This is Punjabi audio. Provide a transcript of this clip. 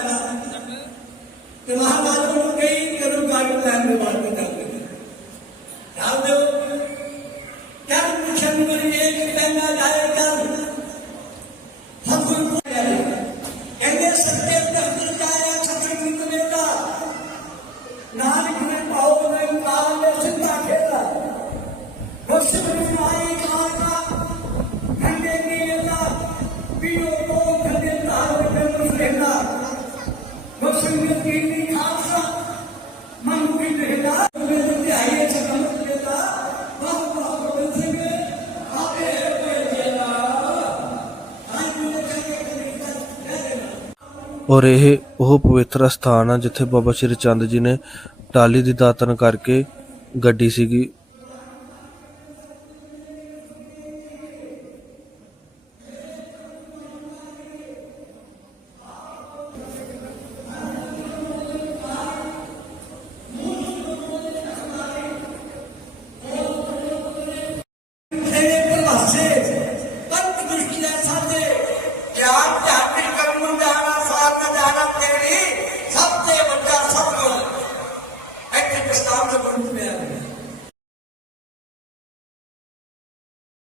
ਪੈਦਾ ਤੇ ਮਹਾਰਾਜ ਨੂੰ ਕਈ ਕਰਮ ਕਾਜ ਪੈਣ ਦੇ ਵਾਸਤੇ ਕਰਦੇ ਨੇ ਰਾਮ ਦੇਵ ਕਰ ਪੁੱਛਣ ਮਰੀ ਇੱਕ ਪੈਨਾ ਜਾਏ ਕਰ? ਹਕਮ ਕਹਿੰਦੇ, ਸੱਤੇ ਤਖਤ ਜਾਇਆ ਛਤਰ ਮੁੰਦਨੇ ਦਾ ਨਾਨਕ ਨੇ ਪਾਉ ਨੇ ਕਾਲ ਨੇ ਸਿੱਧਾ ਖੇਲਾ ਰਸਮ ਨੂੰ ਆਈ ਕਾਤਾ ਖੰਡੇ ਨੀਲੇ ਦਾ, ਪੀਓ ਔਰ ਇਹ ਉਹ ਪਵਿੱਤਰ ਸਥਾਨ ਆ ਜਿੱਥੇ ਬਾਬਾ ਸ਼੍ਰੀ ਚੰਦ ਜੀ ਨੇ ਟਾਲੀ ਦੀ ਦਾਤਨ ਕਰਕੇ ਗੱਡੀ ਸੀਗੀ। gostava da Bruno